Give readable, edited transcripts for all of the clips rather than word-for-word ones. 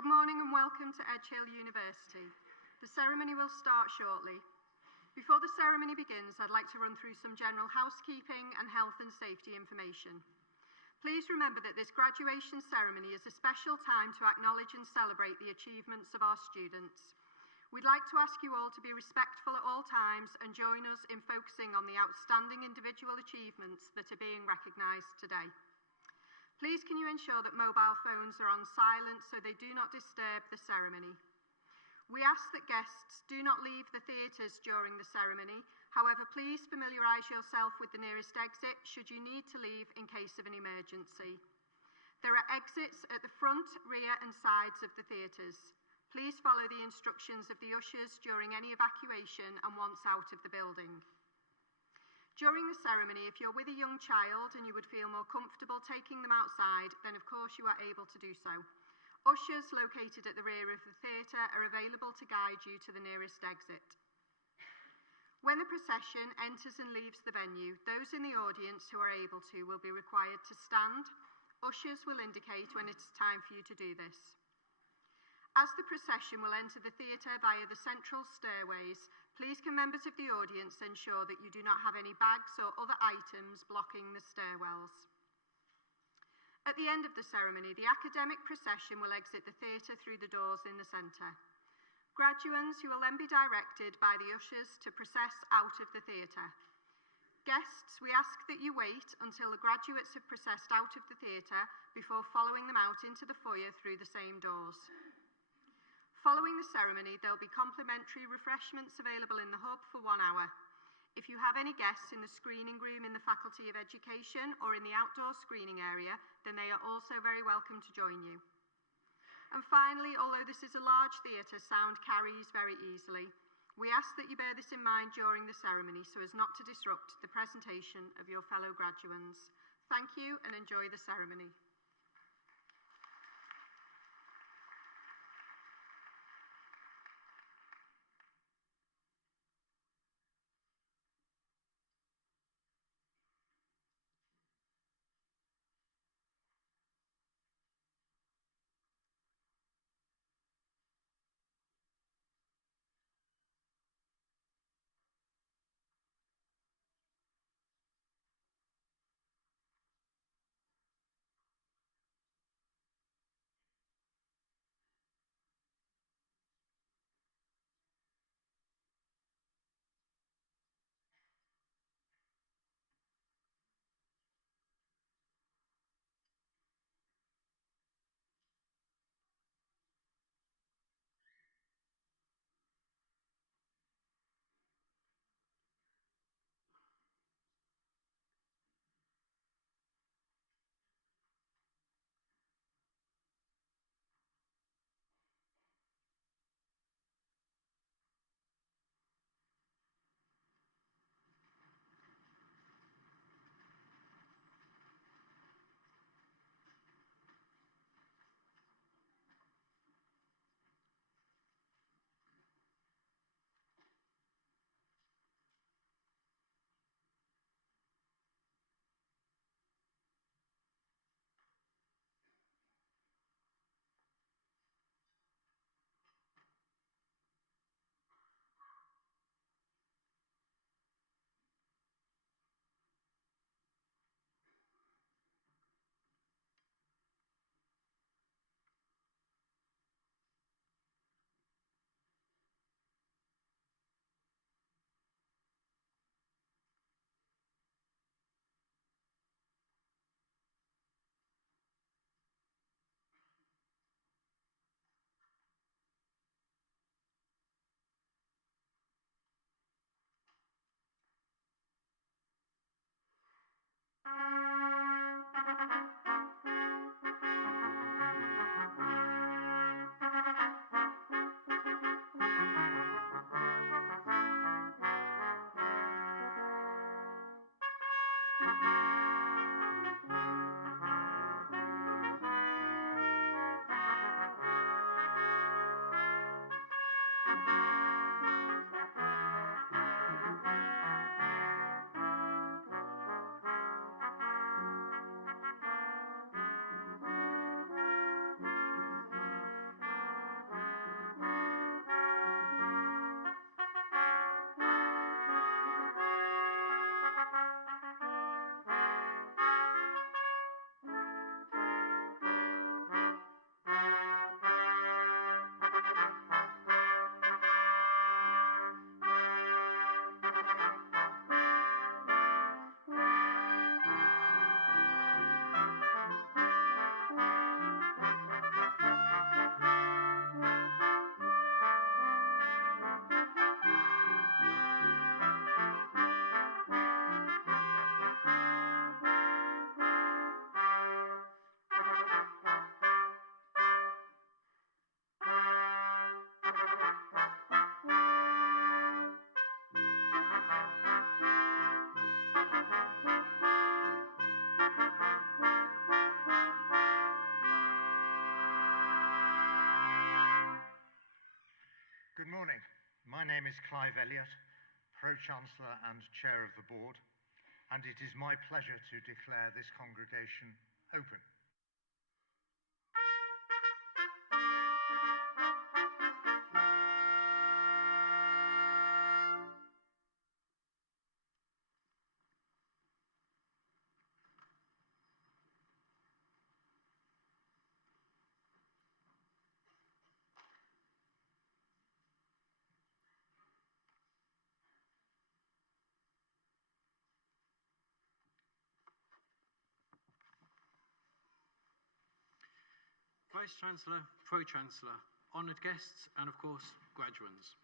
Good morning and welcome to Edge Hill University. The ceremony will start shortly. Before the ceremony begins, I'd like to run through some general housekeeping and health and safety information. Please remember that this graduation ceremony is a special time to acknowledge and celebrate the achievements of our students. We'd like to ask you all to be respectful at all times and join us in focusing on the outstanding individual achievements that are being recognised today. Please can you ensure that mobile phones are on silent so they do not disturb the ceremony. We ask that guests do not leave the theatres during the ceremony. However, please familiarise yourself with the nearest exit should you need to leave in case of an emergency. There are exits at the front, rear and sides of the theatres. Please follow the instructions of the ushers during any evacuation and once out of the building. During the ceremony, if you're with a young child and you would feel more comfortable taking them outside, then of course you are able to do so. Ushers located at the rear of the theatre are available to guide you to the nearest exit. When the procession enters and leaves the venue, those in the audience who are able to will be required to stand. Ushers will indicate when it's time for you to do this. As the procession will enter the theatre via the central stairways, please can members of the audience ensure that you do not have any bags or other items blocking the stairwells. At the end of the ceremony, the academic procession will exit the theatre through the doors in the centre. Graduands who will then be directed by the ushers to process out of the theatre. Guests, we ask that you wait until the graduates have processed out of the theatre before following them out into the foyer through the same doors. Following the ceremony, there will be complimentary refreshments available in the hub for 1 hour. If you have any guests in the screening room in the Faculty of Education or in the outdoor screening area, then they are also very welcome to join you. And finally, although this is a large theatre, sound carries very easily. We ask that you bear this in mind during the ceremony so as not to disrupt the presentation of your fellow graduands. Thank you and enjoy the ceremony. Good morning. My name is Clive Elliott, Pro-Chancellor and Chair of the Board, and it is my pleasure to declare this congregation open. Vice-Chancellor, Pro-Chancellor, honoured guests and of course graduands.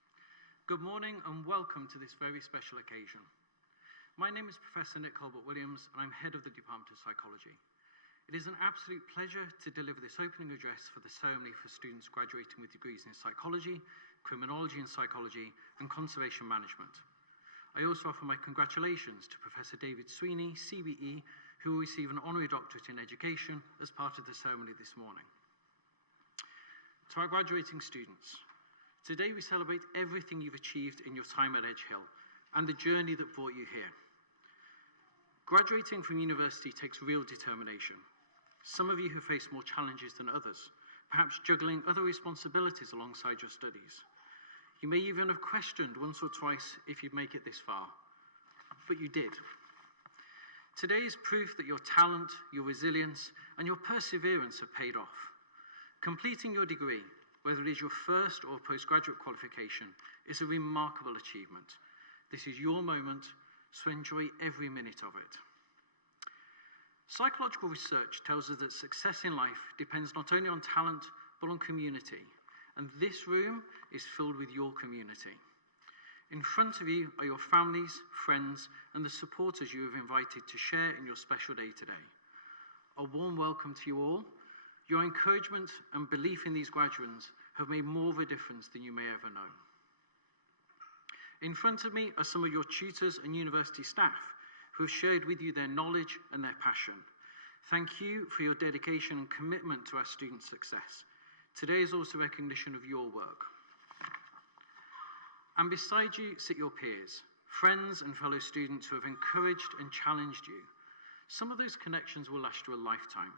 Good morning and welcome to this very special occasion. My name is Professor Nick Colbert-Williams and I'm Head of the Department of Psychology. It is an absolute pleasure to deliver this opening address for the ceremony for students graduating with degrees in psychology, Criminology and Psychology, and Conservation Management. I also offer my congratulations to Professor David Sweeney, CBE, who will receive an honorary doctorate in education as part of the ceremony this morning. To our graduating students, today we celebrate everything you've achieved in your time at Edge Hill and the journey that brought you here. Graduating from university takes real determination. Some of you have faced more challenges than others, perhaps juggling other responsibilities alongside your studies. You may even have questioned once or twice if you'd make it this far, but you did. Today is proof that your talent, your resilience, and your perseverance have paid off. Completing your degree, whether it is your first or postgraduate qualification, is a remarkable achievement. This is your moment, so enjoy every minute of it. Psychological research tells us that success in life depends not only on talent, but on community. And this room is filled with your community. In front of you are your families, friends, and the supporters you have invited to share in your special day today. A warm welcome to you all. Your encouragement and belief in these graduates have made more of a difference than you may ever know. In front of me are some of your tutors and university staff who have shared with you their knowledge and their passion. Thank you for your dedication and commitment to our students' success. Today is also recognition of your work. And beside you sit your peers, friends and fellow students who have encouraged and challenged you. Some of those connections will last you a lifetime.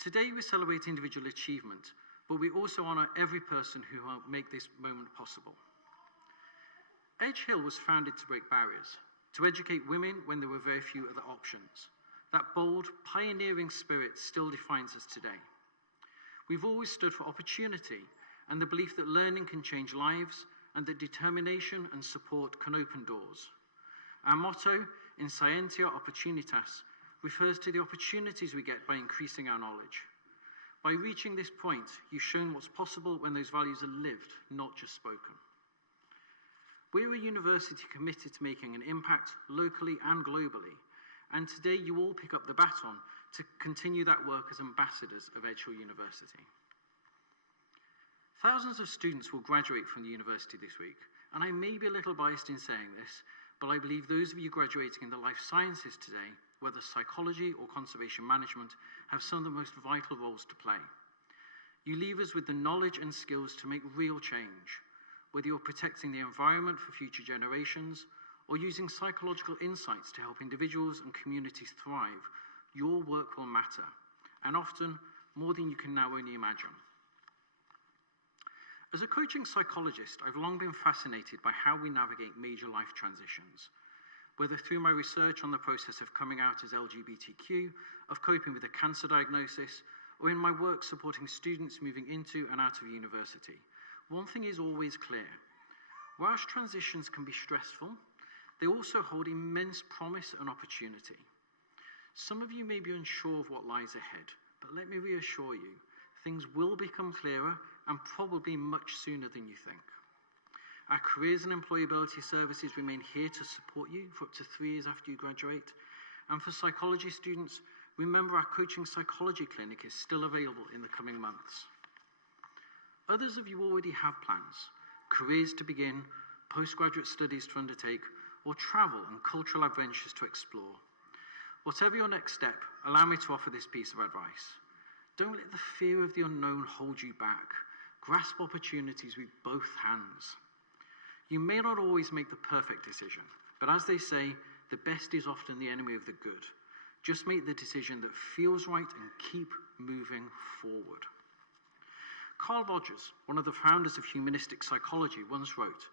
Today we celebrate individual achievement, but we also honour every person who helped make this moment possible. Edge Hill was founded to break barriers, to educate women when there were very few other options. That bold, pioneering spirit still defines us today. We've always stood for opportunity and the belief that learning can change lives and that determination and support can open doors. Our motto, In Scientia Opportunitas, refers to the opportunities we get by increasing our knowledge. By reaching this point, you've shown what's possible when those values are lived, not just spoken. We're a university committed to making an impact locally and globally, and today you all pick up the baton to continue that work as ambassadors of Edge Hill University. Thousands of students will graduate from the university this week, and I may be a little biased in saying this, but I believe those of you graduating in the life sciences today, whether psychology or conservation management, have some of the most vital roles to play. You leave us with the knowledge and skills to make real change, whether you're protecting the environment for future generations or using psychological insights to help individuals and communities thrive. Your work will matter, and often more than you can now only imagine. As a coaching psychologist, I've long been fascinated by how we navigate major life transitions, whether through my research on the process of coming out as LGBTQ, of coping with a cancer diagnosis, or in my work supporting students moving into and out of university. One thing is always clear. Whilst transitions can be stressful, they also hold immense promise and opportunity. Some of you may be unsure of what lies ahead, but let me reassure you, things will become clearer and probably much sooner than you think. Our careers and employability services remain here to support you for up to 3 years after you graduate. And for psychology students, remember our coaching psychology clinic is still available in the coming months. Others of you already have plans, careers to begin, postgraduate studies to undertake, or travel and cultural adventures to explore. Whatever your next step, allow me to offer this piece of advice. Don't let the fear of the unknown hold you back. Grasp opportunities with both hands. You may not always make the perfect decision, but as they say, the best is often the enemy of the good. Just make the decision that feels right and keep moving forward. Carl Rogers, one of the founders of humanistic psychology, once wrote,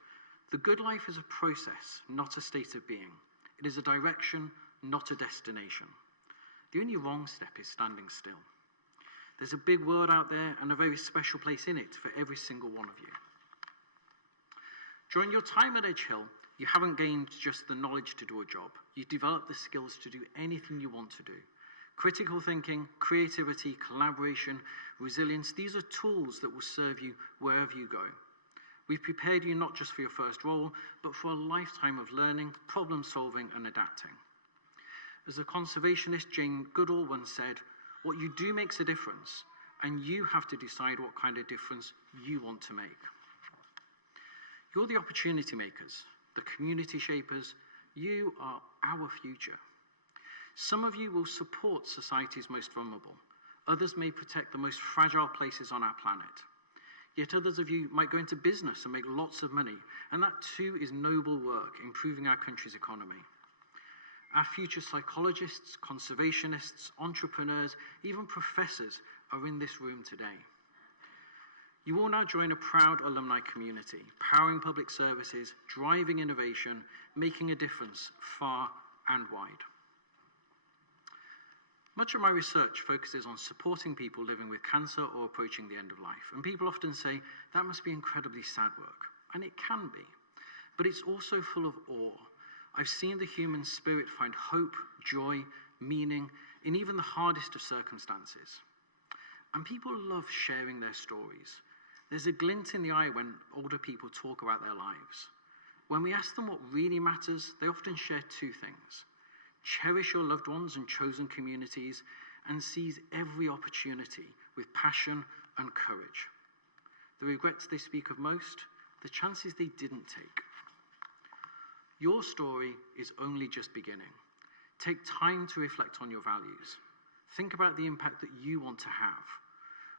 "The good life is a process, not a state of being. It is a direction, not a destination. The only wrong step is standing still." There's a big world out there and a very special place in it for every single one of you. During your time at Edge Hill, you haven't gained just the knowledge to do a job. You've developed the skills to do anything you want to do. Critical thinking, creativity, collaboration, resilience, these are tools that will serve you wherever you go. We've prepared you not just for your first role, but for a lifetime of learning, problem solving, and adapting. As the conservationist Jane Goodall once said, "What you do makes a difference, and you have to decide what kind of difference you want to make." You're the opportunity makers, the community shapers. You are our future. Some of you will support society's most vulnerable. Others may protect the most fragile places on our planet. Yet others of you might go into business and make lots of money, and that too is noble work, improving our country's economy. Our future psychologists, conservationists, entrepreneurs, even professors are in this room today. You will now join a proud alumni community, powering public services, driving innovation, making a difference far and wide. Much of my research focuses on supporting people living with cancer or approaching the end of life, and people often say that must be incredibly sad work, and it can be, but it's also full of awe. I've seen the human spirit find hope, joy, meaning in even the hardest of circumstances. And people love sharing their stories. There's a glint in the eye when older people talk about their lives. When we ask them what really matters, they often share two things: cherish your loved ones and chosen communities, and seize every opportunity with passion and courage. The regrets they speak of most, the chances they didn't take. Your story is only just beginning. Take time to reflect on your values. Think about the impact that you want to have.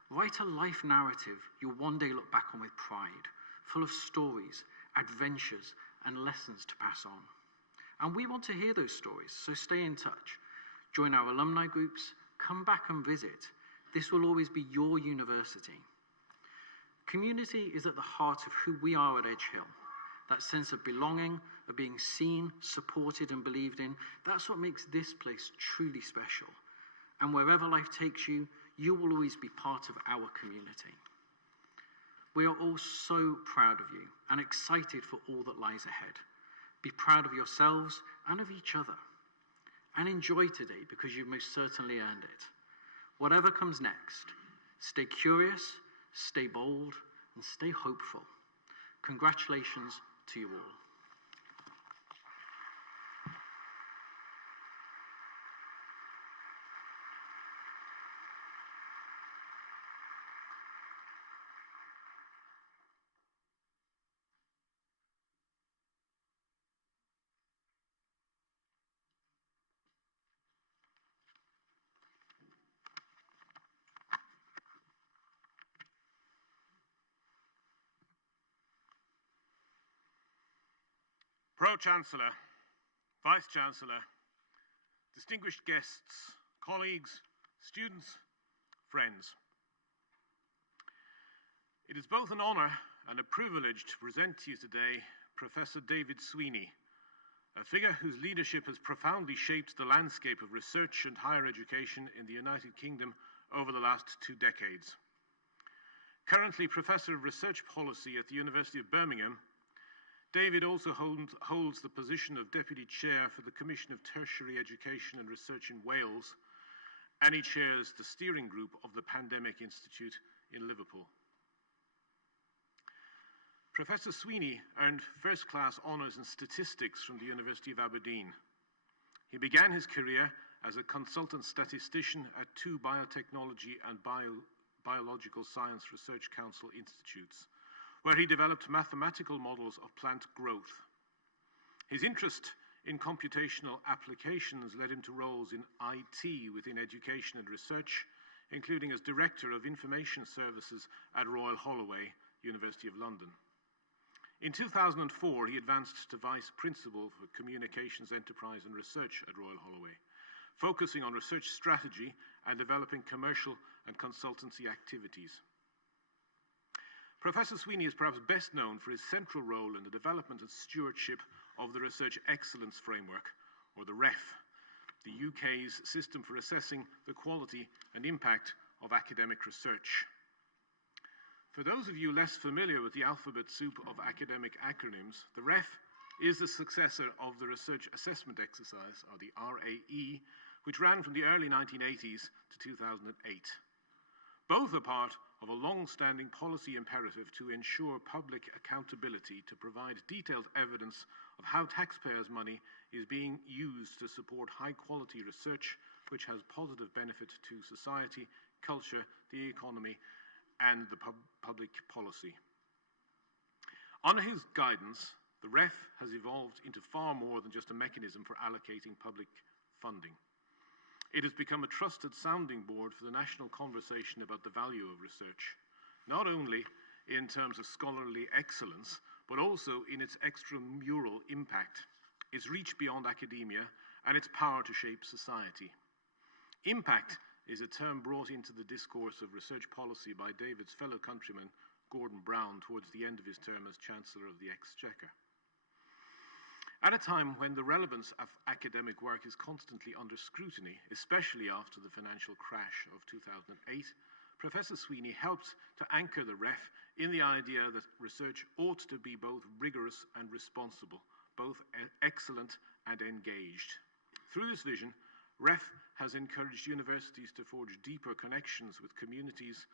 Write a life narrative you'll one day look back on with pride, full of stories, adventures, and lessons to pass on. And we want to hear those stories, so stay in touch. Join our alumni groups, come back and visit. This will always be your university. Community is at the heart of who we are at Edge Hill. That sense of belonging, of being seen, supported, and believed in, that's what makes this place truly special. And wherever life takes you, you will always be part of our community. We are all so proud of you and excited for all that lies ahead. Be proud of yourselves and of each other. And enjoy today, because you've most certainly earned it. Whatever comes next, stay curious, stay bold, and stay hopeful. Congratulations to you all. Pro-Chancellor, Vice-Chancellor, distinguished guests, colleagues, students, friends. It is both an honour and a privilege to present to you today Professor David Sweeney, a figure whose leadership has profoundly shaped the landscape of research and higher education in the United Kingdom over the last 2 decades. Currently Professor of Research Policy at the University of Birmingham, David also holds the position of Deputy Chair for the Commission of Tertiary Education and Research in Wales, and he chairs the steering group of the Pandemic Institute in Liverpool. Professor Sweeney earned first-class honours in statistics from the University of Aberdeen. He began his career as a consultant statistician at 2 biotechnology and biological science research council institutes, where he developed mathematical models of plant growth. His interest in computational applications led him to roles in IT within education and research, including as Director of Information Services at Royal Holloway, University of London. In 2004, he advanced to Vice Principal for Communications Enterprise and Research at Royal Holloway, focusing on research strategy and developing commercial and consultancy activities. Professor Sweeney is perhaps best known for his central role in the development and stewardship of the Research Excellence Framework, or the REF, the UK's system for assessing the quality and impact of academic research. For those of you less familiar with the alphabet soup of academic acronyms, the REF is the successor of the Research Assessment Exercise, or the RAE, which ran from the early 1980s to 2008. Both are part of a long-standing policy imperative to ensure public accountability, to provide detailed evidence of how taxpayers' money is being used to support high-quality research which has positive benefit to society, culture, the economy, and the public policy. Under his guidance, the REF has evolved into far more than just a mechanism for allocating public funding. It has become a trusted sounding board for the national conversation about the value of research, not only in terms of scholarly excellence, but also in its extramural impact, its reach beyond academia, and its power to shape society. Impact is a term brought into the discourse of research policy by David's fellow countryman, Gordon Brown, towards the end of his term as Chancellor of the Exchequer. At a time when the relevance of academic work is constantly under scrutiny, especially after the financial crash of 2008, Professor Sweeney helped to anchor the REF in the idea that research ought to be both rigorous and responsible, both excellent and engaged. Through this vision, REF has encouraged universities to forge deeper connections with communities,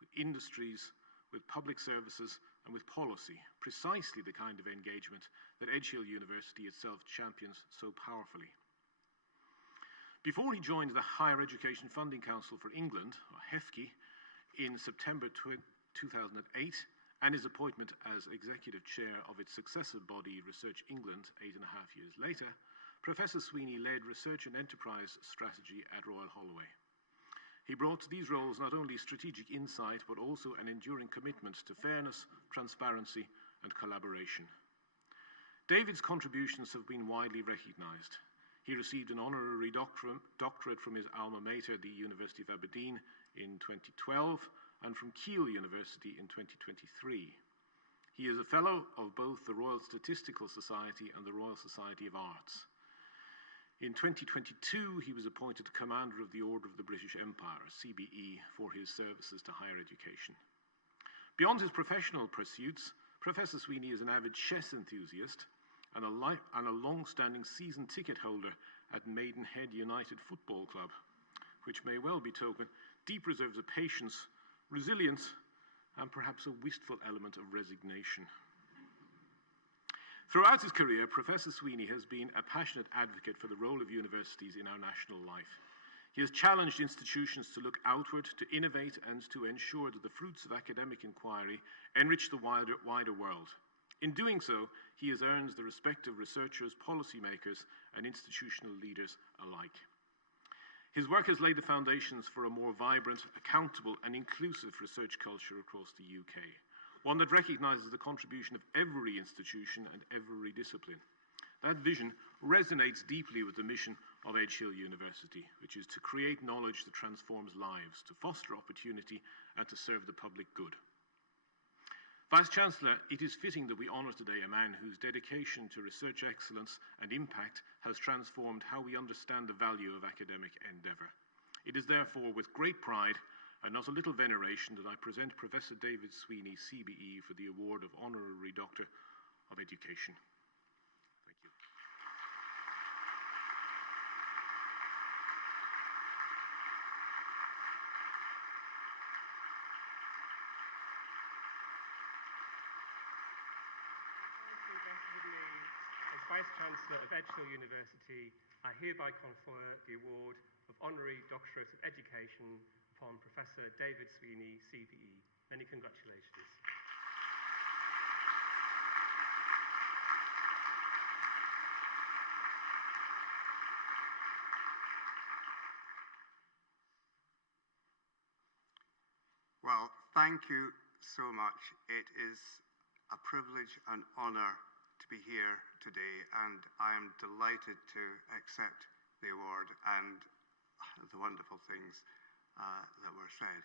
with industries, with public services, and with policy, precisely the kind of engagement that Edge Hill University itself champions so powerfully. Before he joined the Higher Education Funding Council for England, or HEFCE, in September 2008, and his appointment as executive chair of its successor body, Research England, 8.5 years later, Professor Sweeney led research and enterprise strategy at Royal Holloway. He brought to these roles not only strategic insight, but also an enduring commitment to fairness, transparency, and collaboration. David's contributions have been widely recognized. He received an honorary doctorate from his alma mater, the University of Aberdeen, in 2012, and from Keele University in 2023. He is a fellow of both the Royal Statistical Society and the Royal Society of Arts. In 2022, he was appointed Commander of the Order of the British Empire, CBE, for his services to higher education. Beyond his professional pursuits, Professor Sweeney is an avid chess enthusiast and a long-standing season ticket holder at Maidenhead United Football Club, which may well be token deep reserves of patience, resilience, and perhaps a wistful element of resignation. Throughout his career, Professor Sweeney has been a passionate advocate for the role of universities in our national life. He has challenged institutions to look outward, to innovate, and to ensure that the fruits of academic inquiry enrich the wider world. In doing so, he has earned the respect of researchers, policymakers, and institutional leaders alike. His work has laid the foundations for a more vibrant, accountable, and inclusive research culture across the UK. One that recognises the contribution of every institution and every discipline. That vision resonates deeply with the mission of Edge Hill University, which is to create knowledge that transforms lives, to foster opportunity, and to serve the public good. Vice-Chancellor, it is fitting that we honour today a man whose dedication to research excellence and impact has transformed how we understand the value of academic endeavour. It is therefore with great pride and not a little veneration that I present Professor David Sweeney, CBE, for the award of Honorary Doctor of Education. Thank you. As Vice-Chancellor of Edge Hill University, I hereby confer the award of Honorary Doctorate of Education upon Professor David Sweeney, CBE. Many congratulations. Well, thank you so much. It is a privilege and honour to be here today, and I am delighted to accept the award and the wonderful things that were said.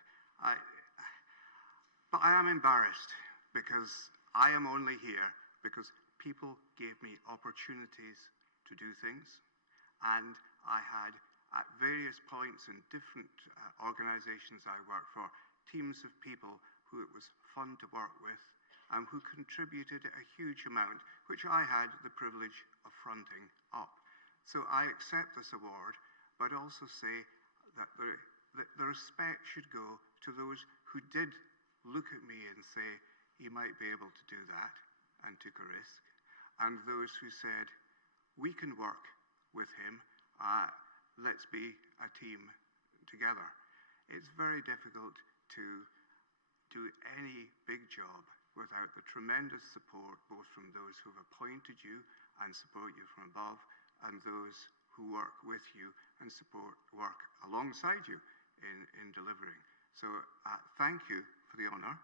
But I am embarrassed because I am only here because people gave me opportunities to do things, and I had, at various points in different organisations I worked for, teams of people who it was fun to work with and who contributed a huge amount, which I had the privilege of fronting up. So I accept this award, but also say that the respect should go to those who did look at me and say he might be able to do that and took a risk, and those who said we can work with him, let's be a team together. It's very difficult to do any big job without the tremendous support both from those who have appointed you and support you from above, and those who work with you and work alongside you in delivering. So thank you for the honour,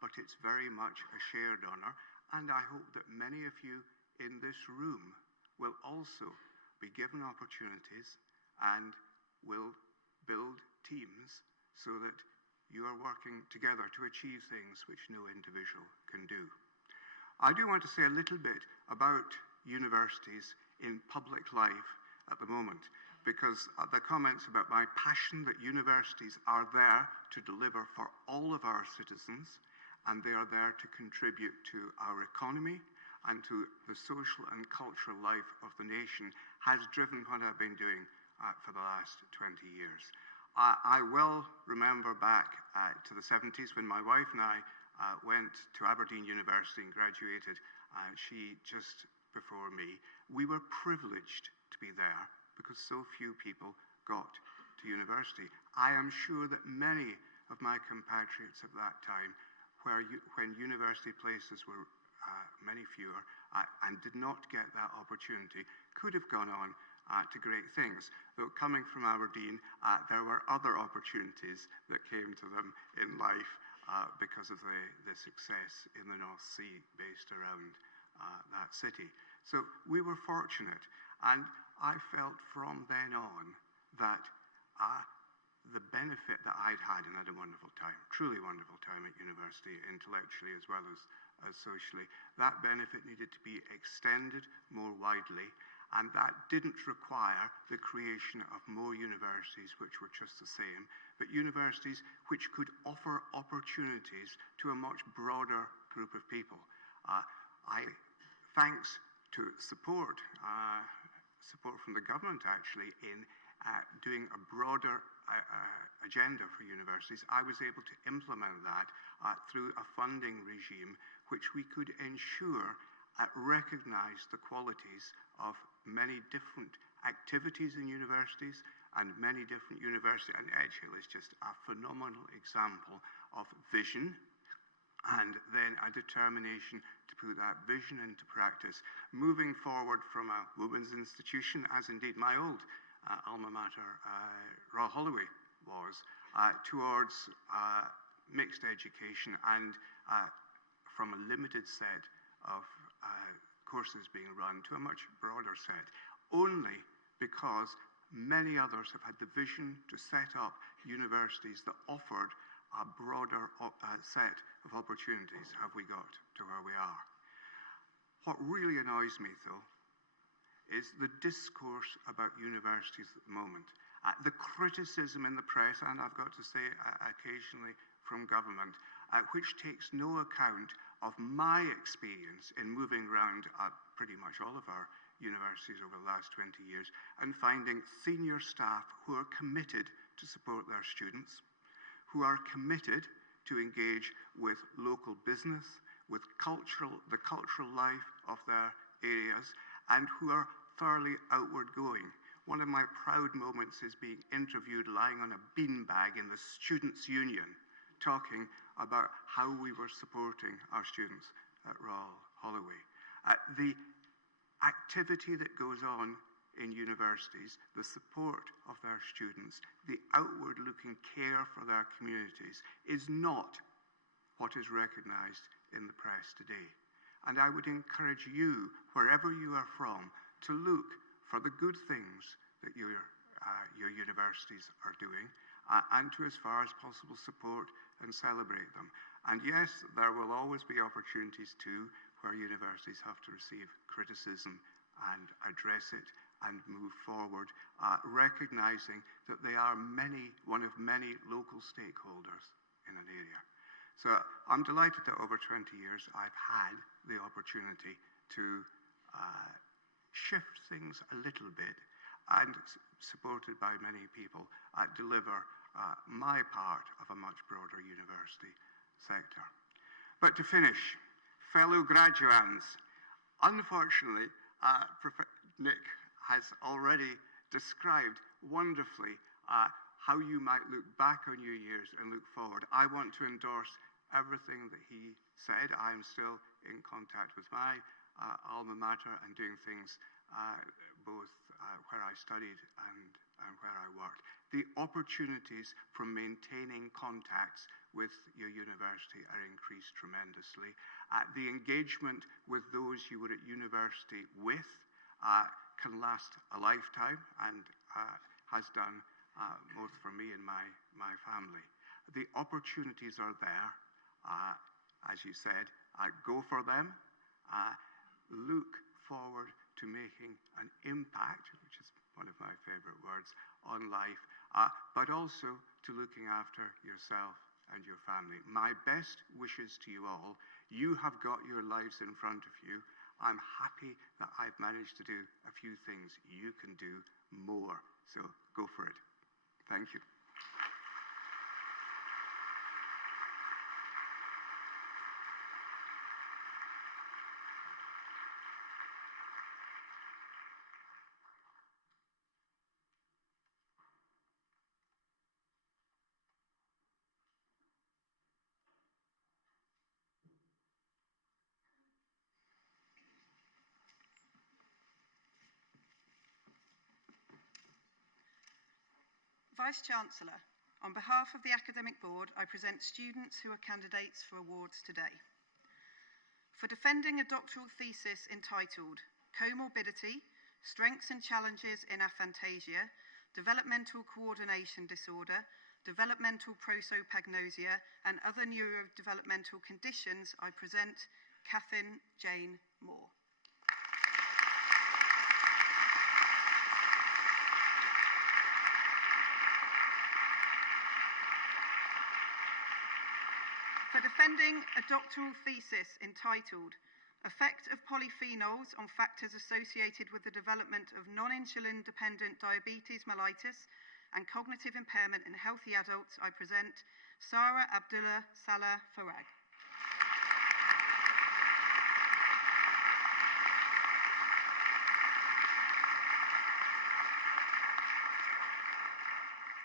but it's very much a shared honour, and I hope that many of you in this room will also be given opportunities and will build teams so that you are working together to achieve things which no individual can do. I do want to say a little bit about universities in public life at the moment, because the comments about my passion that universities are there to deliver for all of our citizens, and they are there to contribute to our economy and to the social and cultural life of the nation, has driven what I've been doing for the last 20 years. I well remember back to the 70s when my wife and I went to Aberdeen University and graduated, she just before me. We were privileged to be there because so few people got to university. I am sure that many of my compatriots at that time, when university places were many fewer and did not get that opportunity, could have gone on to great things. Though coming from Aberdeen, there were other opportunities that came to them in life because of the success in the North Sea based around that city. So we were fortunate, and I felt from then on that the benefit that I'd had, and had a wonderful time, truly wonderful time at university, intellectually as well as socially, that benefit needed to be extended more widely, and that didn't require the creation of more universities which were just the same, but universities which could offer opportunities to a much broader group of people. Thanks to support from the government actually in doing a broader agenda for universities, I was able to implement that through a funding regime which we could ensure recognise the qualities of many different activities in universities and many different universities. And Edge Hill is just a phenomenal example of vision and then a determination to put that vision into practice, moving forward from a women's institution, as indeed my old alma mater, Royal Holloway, was, towards mixed education and from a limited set of courses being run to a much broader set, only because many others have had the vision to set up universities that offered a broader set of opportunities have we got to where we are. What really annoys me, though, is the discourse about universities at the moment. The criticism in the press, and I've got to say occasionally from government, which takes no account of my experience in moving around pretty much all of our universities over the last 20 years and finding senior staff who are committed to support their students, who are committed to engage with local business, with the cultural life of their areas, and who are thoroughly outward going. One of my proud moments is being interviewed lying on a beanbag in the Students' Union, talking about how we were supporting our students at Royal Holloway. The activity that goes on in universities, the support of their students, the outward-looking care for their communities is not what is recognised in the press today. And I would encourage you, wherever you are from, to look for the good things that your universities are doing and to, as far as possible, support and celebrate them. And yes, there will always be opportunities too where universities have to receive criticism and address it and move forward, recognising that they are one of many local stakeholders in an area. So I'm delighted that over 20 years I've had the opportunity to shift things a little bit and, supported by many people, deliver my part of a much broader university sector. But to finish, fellow graduands, unfortunately, Nick has already described wonderfully how you might look back on your years and look forward. I want to endorse everything that he said. I am still in contact with my alma mater and doing things both where I studied and where I worked. The opportunities for maintaining contacts with your university are increased tremendously. The engagement with those you were at university with can last a lifetime and has done both for me and my family. The opportunities are there. As you said, go for them. Look forward to making an impact, which is one of my favorite words, on life, but also to looking after yourself and your family. My best wishes to you all. You have got your lives in front of you. I'm happy that I've managed to do a few things. You can do more, so go for it. Thank you. Vice-Chancellor, on behalf of the Academic Board, I present students who are candidates for awards today. For defending a doctoral thesis entitled Comorbidity, Strengths and Challenges in Aphantasia, Developmental Coordination Disorder, Developmental Prosopagnosia, and Other Neurodevelopmental Conditions, I present Catherine Jane Moore. For defending a doctoral thesis entitled Effect of Polyphenols on Factors Associated with the Development of Non-Insulin Dependent Diabetes Mellitus and Cognitive Impairment in Healthy Adults, I present Sarah Abdullah Salah Farag.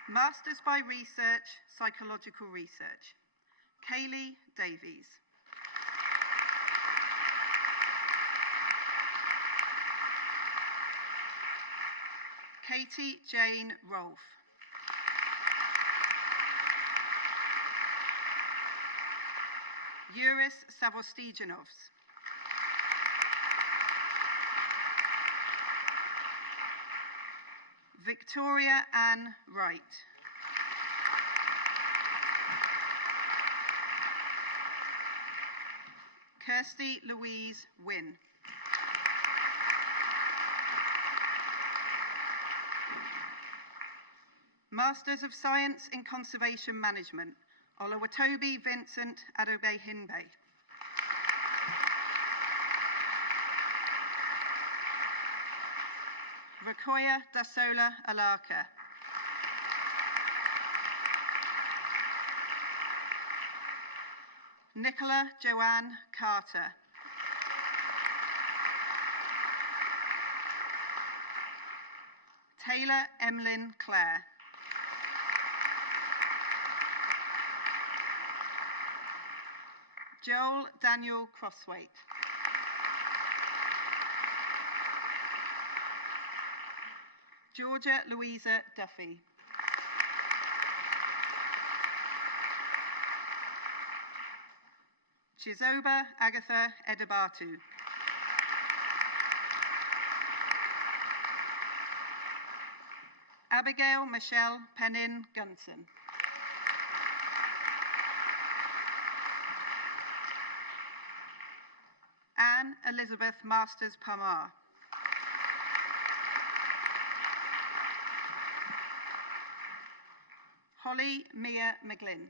Masters by Research, Psychological Research. Kaylee Davies. Katie Jane Rolfe. Yuris Savostijanovs. Victoria Ann Wright. Kirsty Louise Wynn. Masters of Science in Conservation Management, Olawatobi Vincent Adobe Hinbe. Rakoya Dasola Alaka. Nicola Joanne Carter. Taylor Emlyn Clare. Joel Daniel Crosswaite. Georgia Louisa Duffy. Chizoba Agatha Edebatu. Abigail Michelle Penin Gunson. Anne Elizabeth Masters Pamar. Holly Mia McGlynn.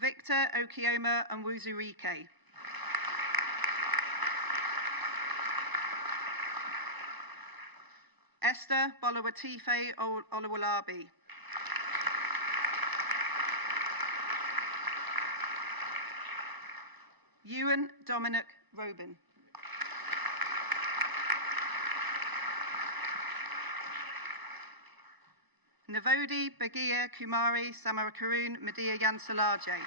Victor Okioma Nwuzurike. Esther Bolawatife Olawalabi. Ewan Dominic Robin. Navodi Bagia Kumari Samarakarun Medea Yansalaje.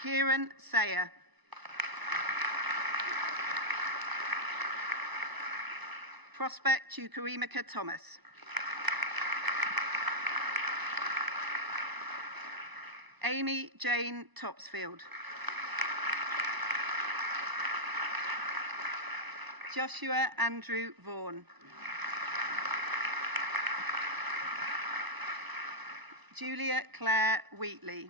Kieran Sayer. Prospect Chukwuemeka Thomas. Amy Jane Topsfield. Joshua Andrew Vaughan. Julia Claire Wheatley.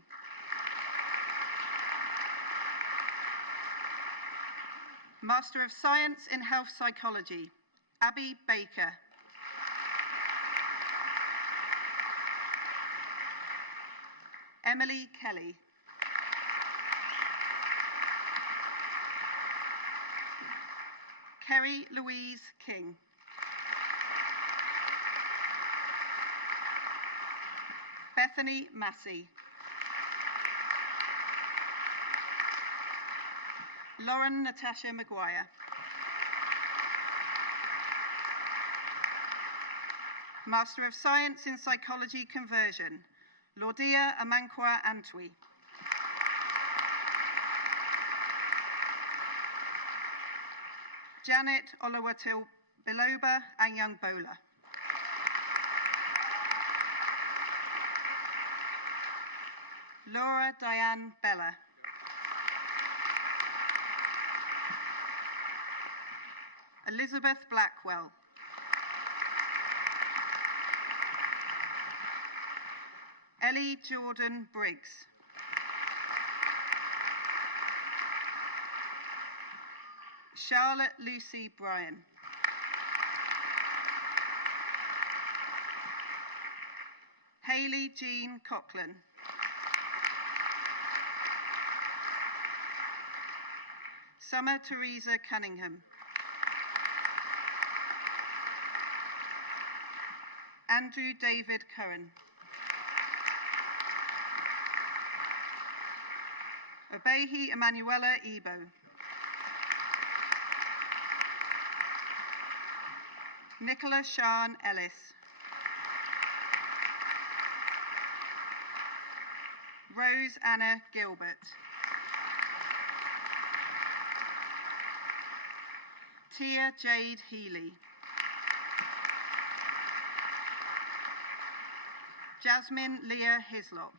Master of Science in Health Psychology, Abby Baker. Emily Kelly. Kerry Louise King. Bethany Massey. Lauren Natasha Maguire. Master of Science in Psychology Conversion, Laudia Amankwa Antwi. Janet Oluwatil Biloba Anyang Bola. Laura Diane Bella. Elizabeth Blackwell. Ellie Jordan Briggs. Charlotte Lucy Bryan. Hayley Jean Coughlin. Summer Teresa Cunningham. Andrew David Curran. Obehi Emanuela Ebo. Nicola Sean Ellis. Rose Anna Gilbert. Tia Jade Healy. Jasmine Leah Hislop.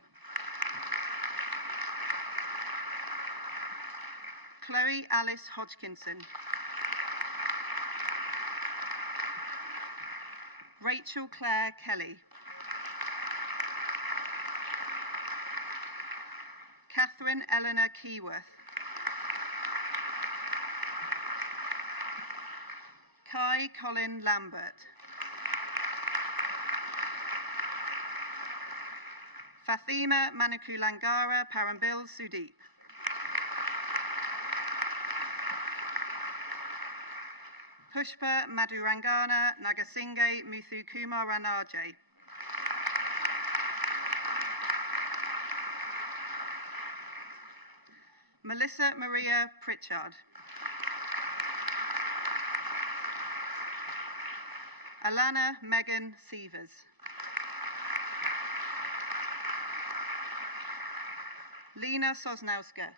Chloe Alice Hodgkinson. Rachel Claire Kelly. Catherine Eleanor Keyworth. Kai Colin Lambert. Fathima Manukulangara Parambil Sudeep. Pushpa Madhurangana Nagasinghe Muthukumar Ranaje. Melissa Maria Pritchard. Alana Megan Sievers. Lena Sosnowska.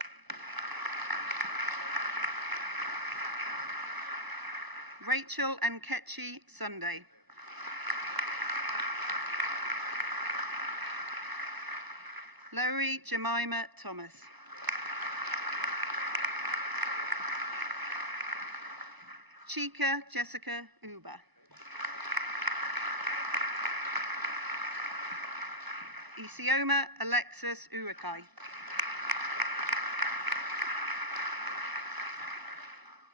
Rachel Nkechi Sunday. Lowry Jemima Thomas. Chika Jessica Uba. Isioma Alexis Urukai.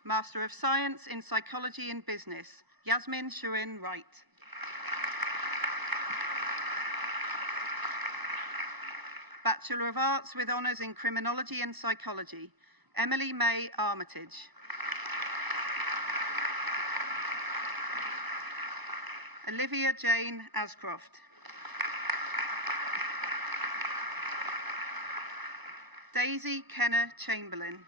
Master of Science in Psychology and Business, Yasmin Shirin Wright. Bachelor of Arts with Honours in Criminology and Psychology, Emily May Armitage. Olivia Jane Ascroft. Daisy Kenna Chamberlain.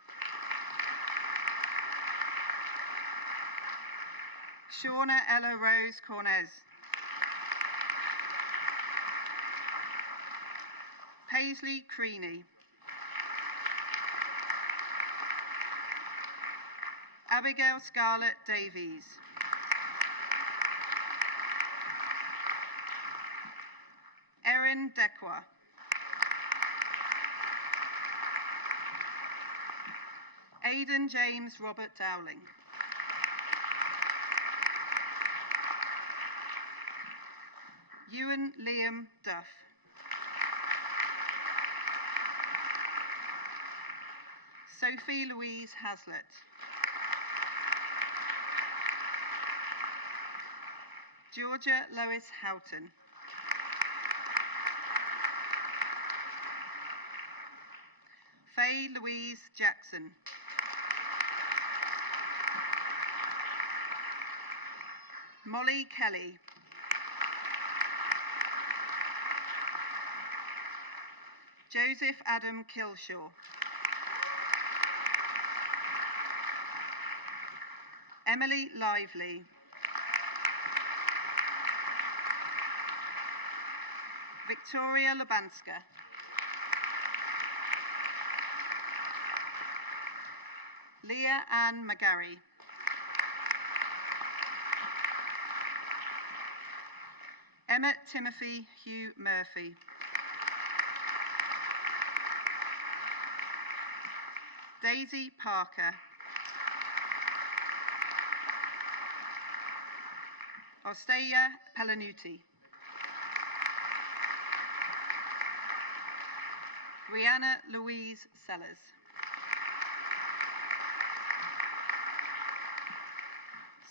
Shauna Ella Rose Cornez. Paisley Creaney. Abigail Scarlett Davies. Erin Dekwa. Aidan James Robert Dowling. Ewan Liam Duff. Sophie Louise Hazlitt. Georgia Lois Houghton. Faye Louise Jackson. Molly Kelly. Joseph Adam Kilshaw. Emily Lively. Victoria Labanska. Leah Ann McGarry. Emmett Timothy Hugh Murphy. Daisy Parker. Osteia Pelanuti. Rihanna Louise Sellers.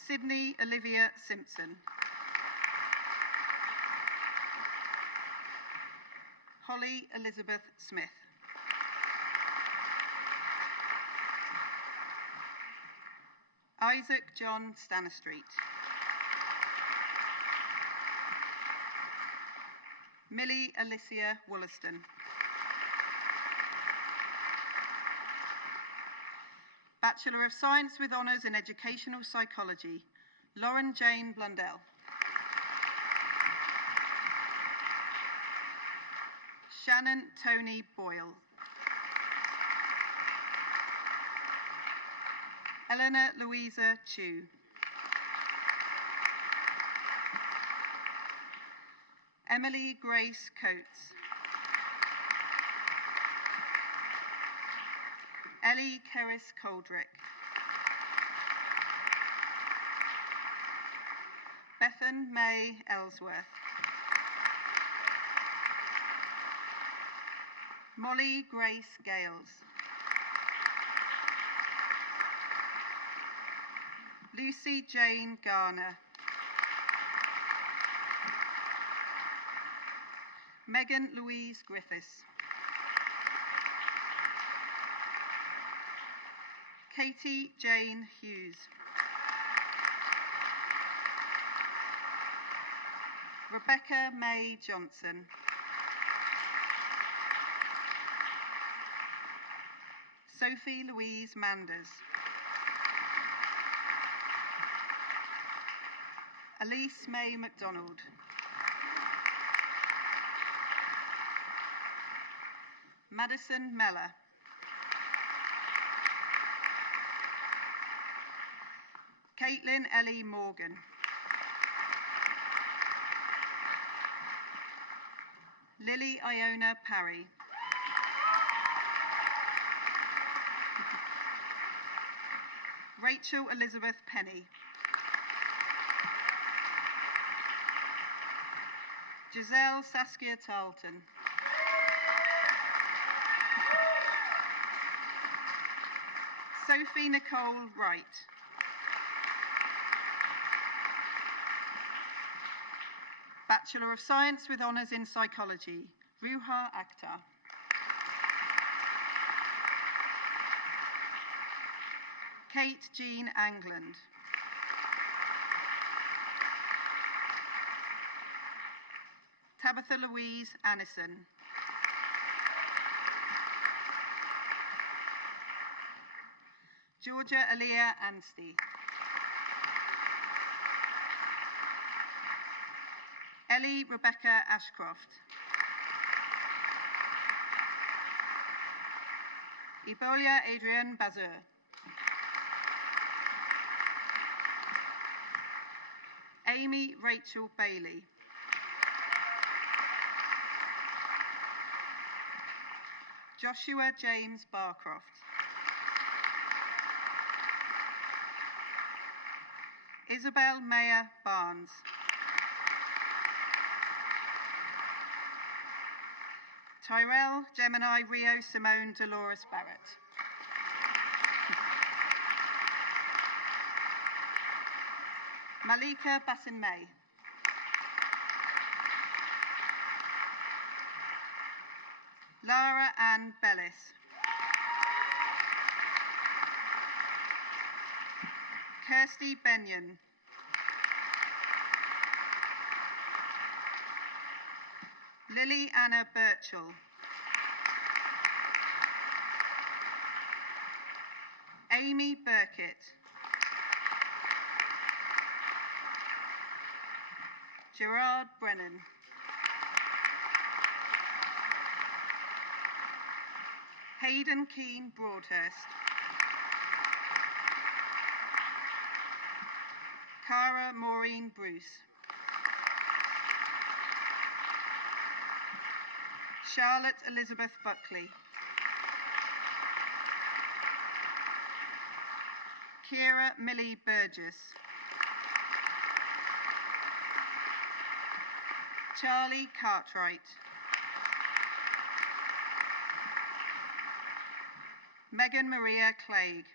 Sydney Olivia Simpson. Holly Elizabeth Smith. Isaac John Stanistreet. Millie Alicia Wollaston. Bachelor of Science with Honours in Educational Psychology, Lauren Jane Blundell. Shannon Tony Boyle. Eleanor Louisa Chu. Emily Grace Coates. Ellie Kerris Coldrick. Bethan May Ellsworth. Molly Grace Gales. Lucy Jane Garner. Megan Louise Griffiths. Katie Jane Hughes. Rebecca May Johnson. Sophie Louise Manders. Elise May MacDonald. Madison Meller. Caitlin Ellie Morgan. Lily Iona Parry. Rachel Elizabeth Penny. Giselle Saskia Tarleton. Sophie Nicole Wright. Bachelor of Science with Honours in Psychology, Ruha Akhtar. Kate Jean Angland. Tabitha Louise Annison. Georgia Aaliyah Anstey. Ellie Rebecca Ashcroft. Ibolia Adrienne Bazur. Amy Rachel Bailey. Joshua James Barcroft. Isabel Maya Barnes. Tyrell Gemini Rio Simone Dolores Barrett. Malika Bassin May. Lara Ann Bellis. Kirsty Benyon. Lily Anna Birchall. Amy Burkitt. Gerard Brennan. Hayden Keane Broadhurst. Cara Maureen Bruce. Charlotte Elizabeth Buckley. Kira Millie Burgess. Charlie Cartwright. Megan Maria Clegg.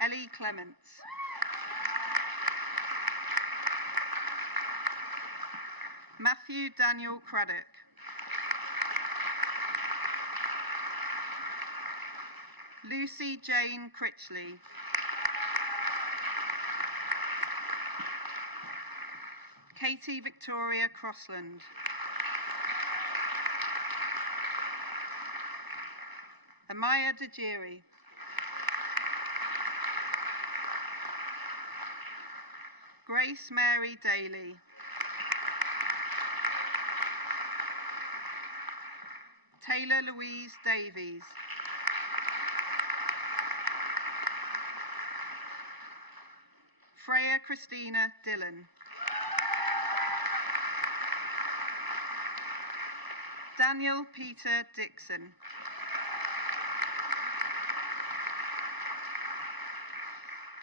Ellie Clements. Matthew Daniel Craddock. Lucy Jane Critchley. Katie Victoria Crossland. Amaya Dejiri. Grace Mary Daly. Taylor Louise Davies. Freya Christina Dillon. Daniel Peter Dixon.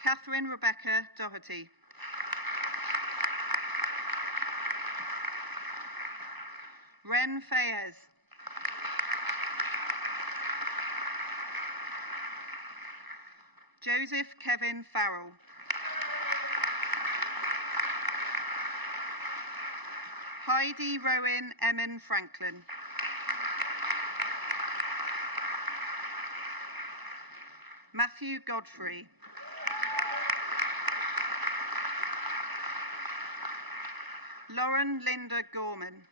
Catherine Rebecca Doherty. Ren Fayez. Joseph Kevin Farrell. Heidi Rowan Emin Franklin. Matthew Godfrey. Lauren Linda Gorman.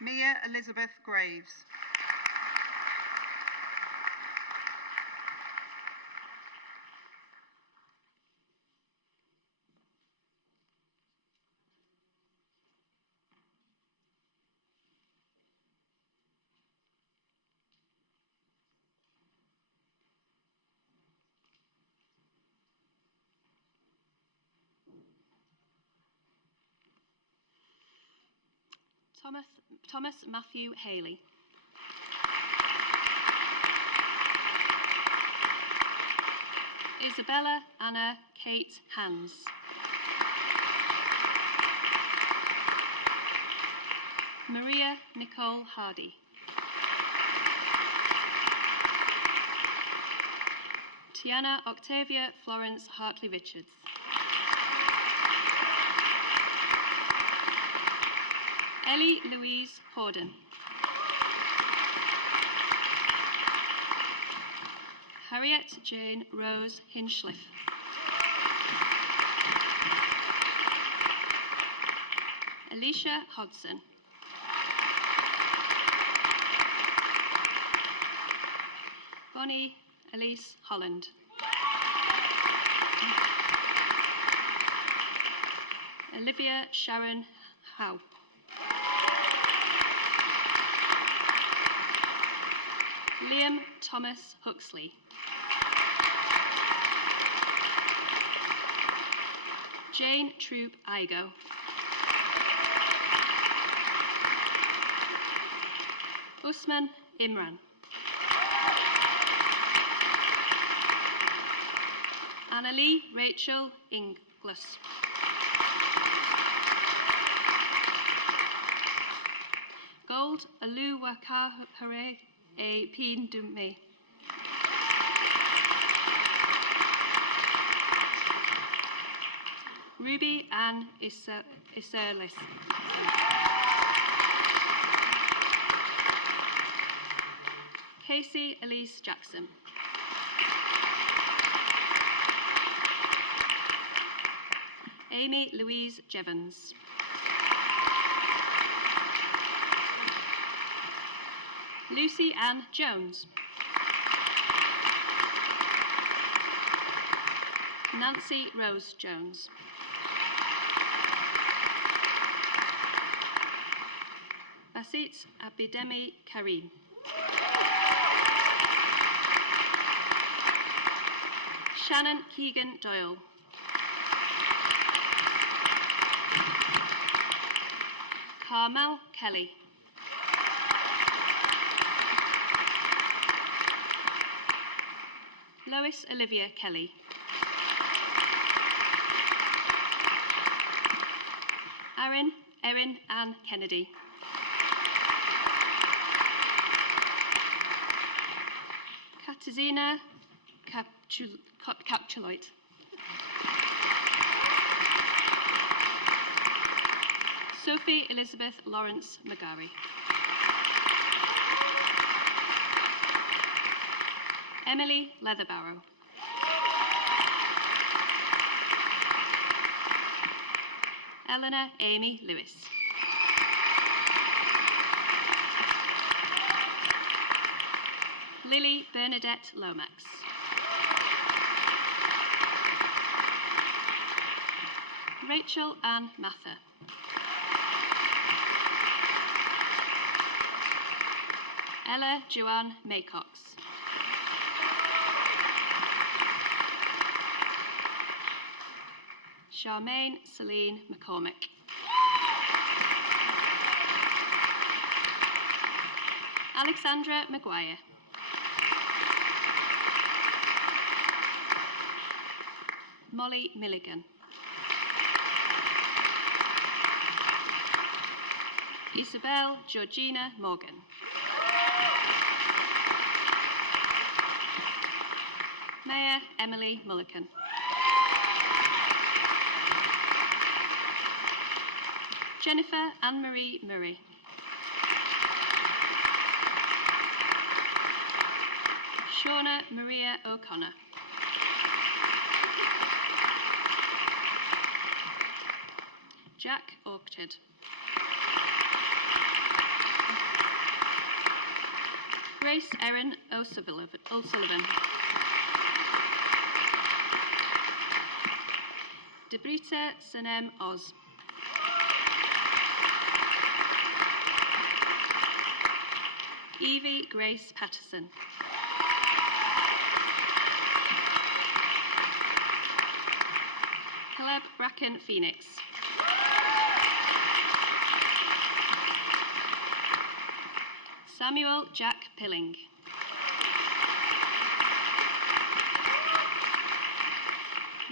Mia Elizabeth Graves. Thomas Matthew Haley. Isabella Anna Kate Hans. Maria Nicole Hardy. Tiana Octavia Florence Hartley Richards. Ellie Louise Horden. Harriet Jane Rose Hinchliff. Alicia Hodson. Bonnie Elise Holland. Olivia Sharon Howe. Liam Thomas Huxley. Jane Troop Igo. Usman Imran. Annalie Rachel Inglis. Gold Alu Wakahare A Pin Dume. Ruby Ann Iserlis. Casey Elise Jackson. Amy Louise Jevons. Lucy Ann Jones. Nancy Rose Jones. Basit Abidemi Karim. Shannon Keegan Doyle. Carmel Kelly. Lois Olivia Kelly. Erin Ann Kennedy. Katarzyna Capchuloit. Sophie Elizabeth Lawrence Magari. Emily Leatherbarrow. Eleanor Amy Lewis. Lily Bernadette Lomax. Rachel Ann Mather. Ella Joanne Maycox. Charmaine Celine McCormick. Alexandra Maguire. Molly Milligan. Isabel Georgina Morgan. Mayor Emily Mullican. Jennifer Anne-Marie Murray. Shauna Maria O'Connor. Jack Orchard. Grace Erin O'Sullivan. Debrita Sanem Oz. Evie Grace Patterson. Caleb Bracken Phoenix. Samuel Jack Pilling.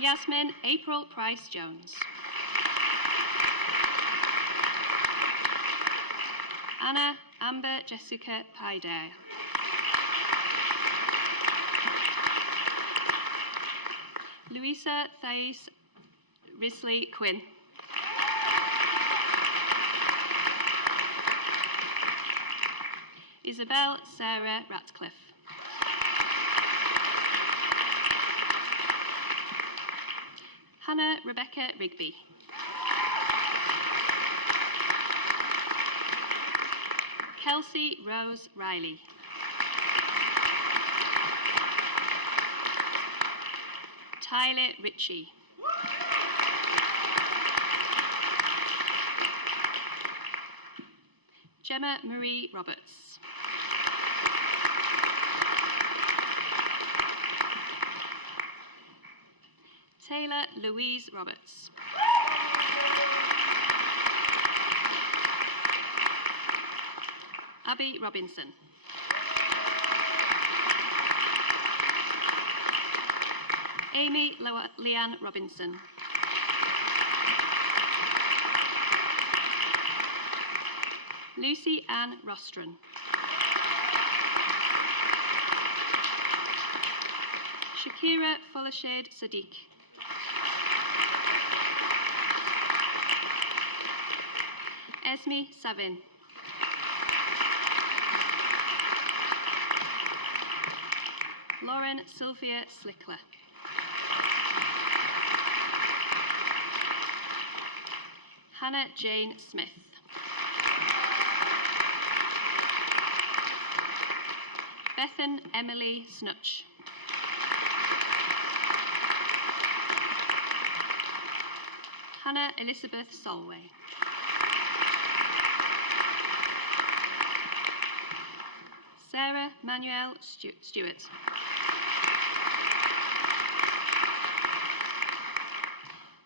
Yasmin April Price Jones. Anna Amber Jessica Pydare. Louisa Thais Risley Quinn. Isabel Sarah Ratcliffe. Hannah Rebecca Rigby. Kelsey Rose Riley. Tyler Ritchie. Gemma Marie Roberts. Taylor Louise Roberts. Abby Robinson. Amy Leanne Robinson. Lucy Ann Rostron. Shakira Folashade Sadiq. Esme Savin. Lauren Sylvia Slickler. Hannah Jane Smith. Bethan Emily Snutch. Hannah Elizabeth Solway. Sarah Manuel Stewart.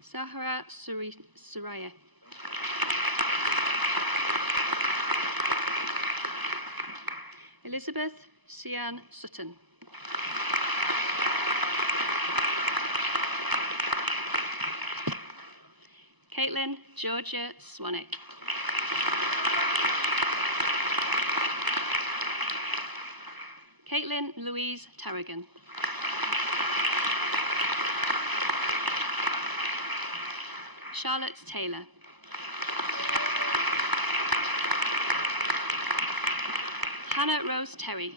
Sahara Suraya. Elizabeth Sian Sutton. Caitlin Georgia Swanwick. Caitlin Louise Tarragon. Charlotte Taylor. Hannah Rose Terry.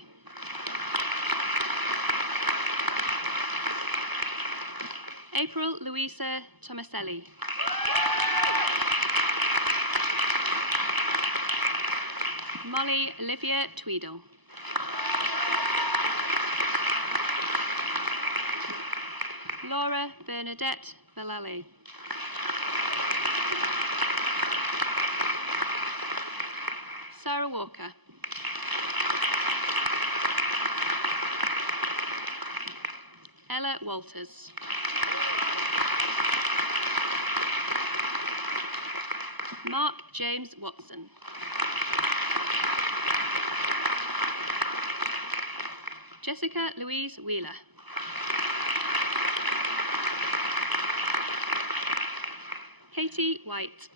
April Louisa Tomaselli. Molly Olivia Tweedle. Laura Bernadette Vallely. Sarah Walker. Ella Walters. Mark James Watson. Jessica Louise Wheeler. Katie White.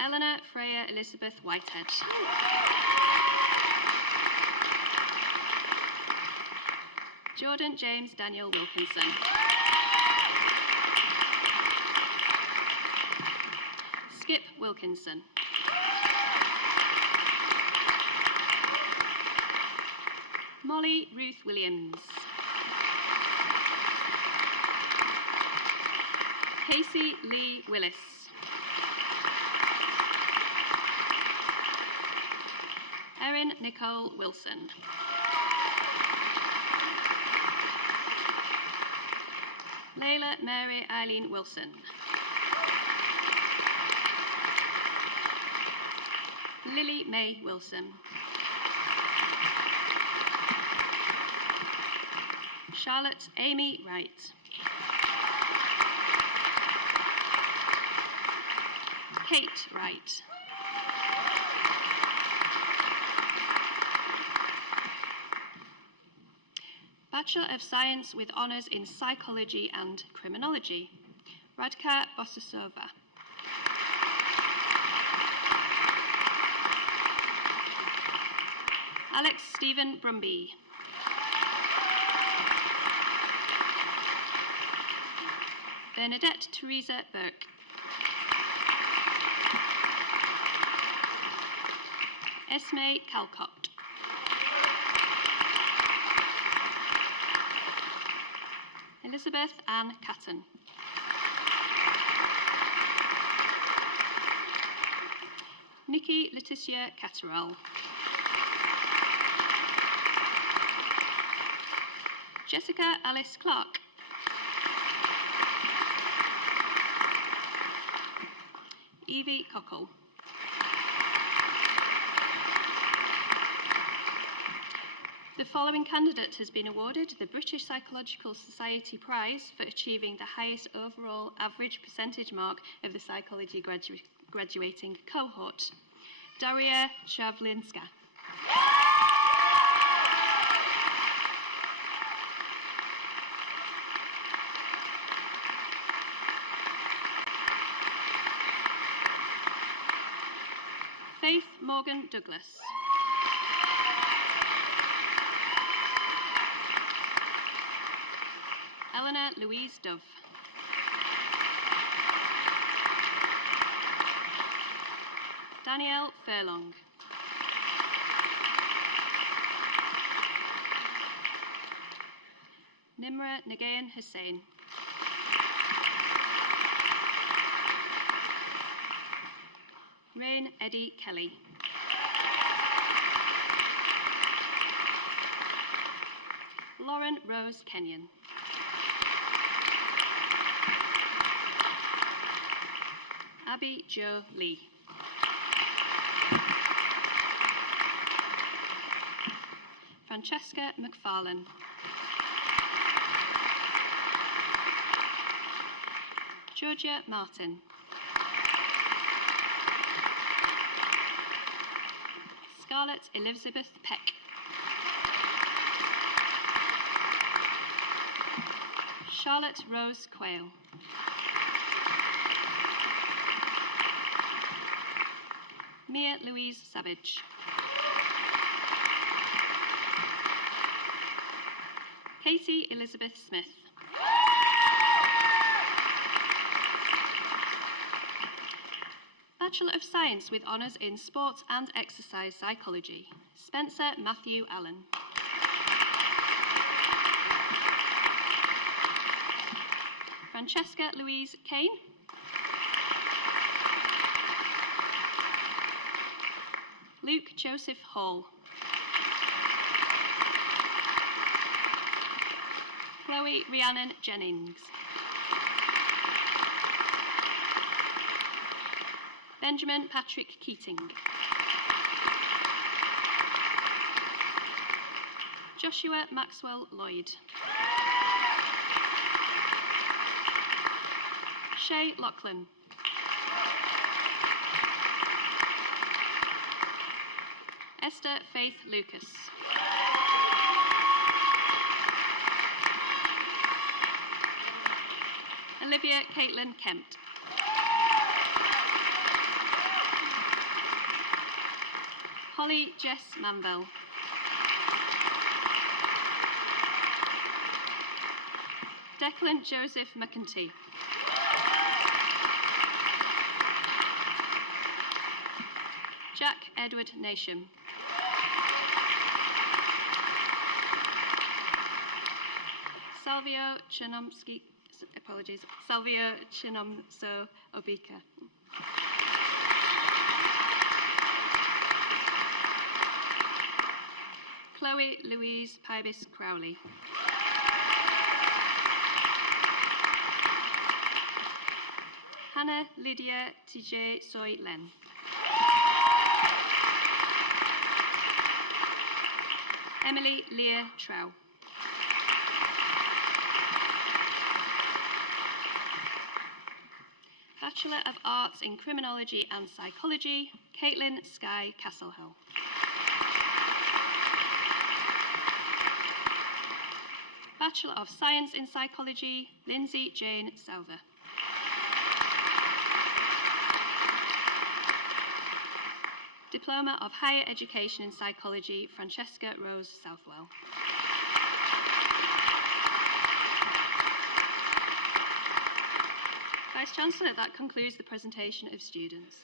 Eleanor Freya Elizabeth Whitehead. Jordan James Daniel Wilkinson. Skip Wilkinson. Molly Ruth Williams. Casey Lee Willis. Erin Nicole Wilson. Layla Mary Eileen Wilson. Lily May Wilson. Charlotte Amy Wright. Kate Wright. Bachelor of Science with Honours in Psychology and Criminology, Radka Bosasova. Alex Stephen Brumby. Bernadette Teresa Burke. Esme Calcott. Elizabeth Ann Catton. Nikki Letitia Catterall. Jessica Alice Clark. Evie Cockle. The following candidate has been awarded the British Psychological Society Prize for achieving the highest overall average percentage mark of the psychology graduating cohort. Daria Shavlinska. Faith Morgan Douglas. Eleanor Louise Dove. Danielle Furlong. Nimra Nagayan Hussain. Rain Eddie Kelly. Lauren Rose Kenyon. Abby Jo Lee. Francesca McFarlane. Georgia Martin. Scarlett Elizabeth Peck. Charlotte Rose Quayle. Mia Louise Savage. Katie Elizabeth Smith. Bachelor of Science with honours in Sports and Exercise Psychology, Spencer Matthew Allen. Francesca Louise Kane. Luke Joseph Hall. Chloe Rhiannon Jennings. Benjamin Patrick Keating. Joshua Maxwell Lloyd. Shay Lachlan. Esther Faith Lucas. Olivia Caitlin Kempt. Holly Jess Manville. Declan Joseph McEntee. Jack Edward Nasham. Salvio Chinomsky, apologies, Salvio Chinomso Obika. Chloe Louise Pybis Crowley. Hannah Lydia TJ Soy Len. Emily Leah Trow. Bachelor of Arts in Criminology and Psychology, Caitlin Skye Castlehill. Bachelor of Science in Psychology, Lindsay Jane Salver. Diploma of Higher Education in Psychology, Francesca Rose Southwell. Vice-Chancellor, that concludes the presentation of students.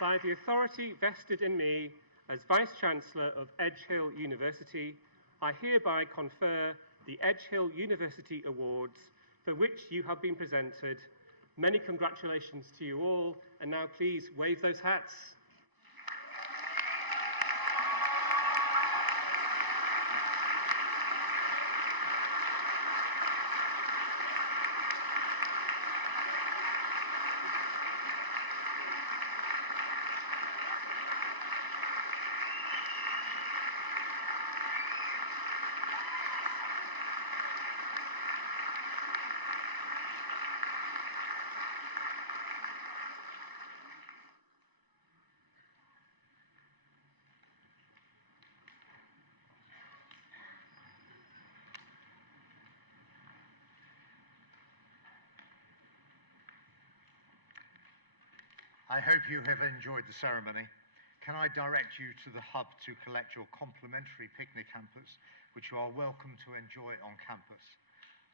By the authority vested in me as Vice-Chancellor of Edge Hill University, I hereby confer the Edge Hill University Awards for which you have been presented. Many congratulations to you all, and now please wave those hats. I hope you have enjoyed the ceremony. Can I direct you to the hub to collect your complimentary picnic hampers, which you are welcome to enjoy on campus.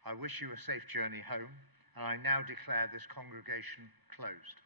I wish you a safe journey home, and I now declare this congregation closed.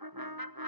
Thank you.